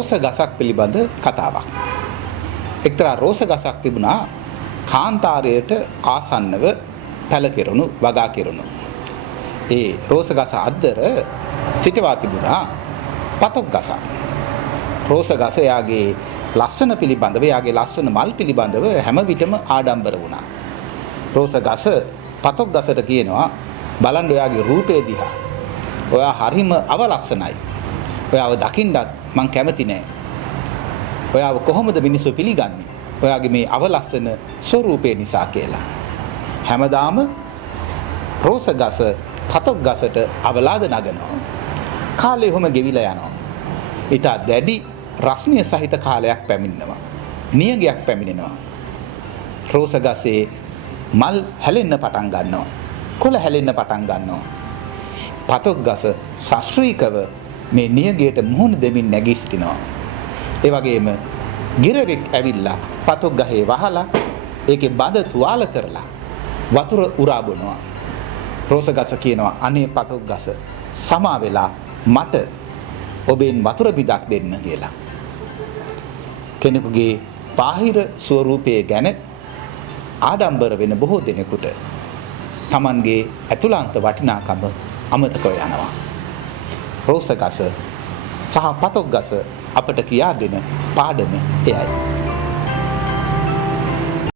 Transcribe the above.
රෝස ගසක් පිළිබඳ කතාවක්. එක්තරා රෝස ගසක් තිබුණා කාන්තාරයට ආසන්නව පැල කෙරුණු වගා කෙරුණු. ඒ රෝස ගස අද්දර සිටවා තිබුණා පතොක් ගසක්. රෝස ගස යාගේ ලස්සන පිළිබඳව යාගේ ලස්සන මල් පිළිබඳව හැම විටම ආඩම්බර වුණා. රෝස ගස පතොක් ගසට කියනවා බලන්න ඔයාගේ රූපය දිහා. ඔයා හරිම අවලස්සනයි. ඔයාව දකින්නත් මං කැමති නෑ. ඔයාව කොහොමද මිනිස්සු පිළිගන්නේ? ඔයාගේ මේ අවලස්සන ස්වරූපය නිසා කියලා. හැමදාම රෝස ගස පතොක් ගසට අවලාද නගනවා. කාලය ඔහොම ගෙවිලා යනවා. ඊට දැඩි රස්නිය සහිත කාලයක් පැමිණෙනවා. නියගයක් පැමිණෙනවා. රෝස ගසේ මල් හැලෙන්න පටන් ගන්නවා. කොළ හැලෙන්න පටන් ගන්නවා. පතොක් ගස ශාස්ත්‍රීයව මේ නියගයට මුහුණ දෙමින් නැගී සිටිනවා. ඒ වගේම ගිරවෙක් ඇවිල්ලා පතොක් ගහේ වහලා ඒකේ බඳ තුවාල කරලා වතුර උරා බොනවා. රෝස ගස කියනවා අනේ පතොක් ගස සමා වෙලා මට ඔබෙන් වතුර බිඳක් දෙන්න කියලා. කෙනෙකුගේ බාහිර ස්වරූපයේ ගැන ආඩම්බර වෙන බොහෝ දෙනෙකුට Tamanගේ ඇතුළාන්ත වටිනාකම අමතක යනවා. රෝස ගස සහ පතොක් ගස අපට කියා දෙන පාඩම එයයි.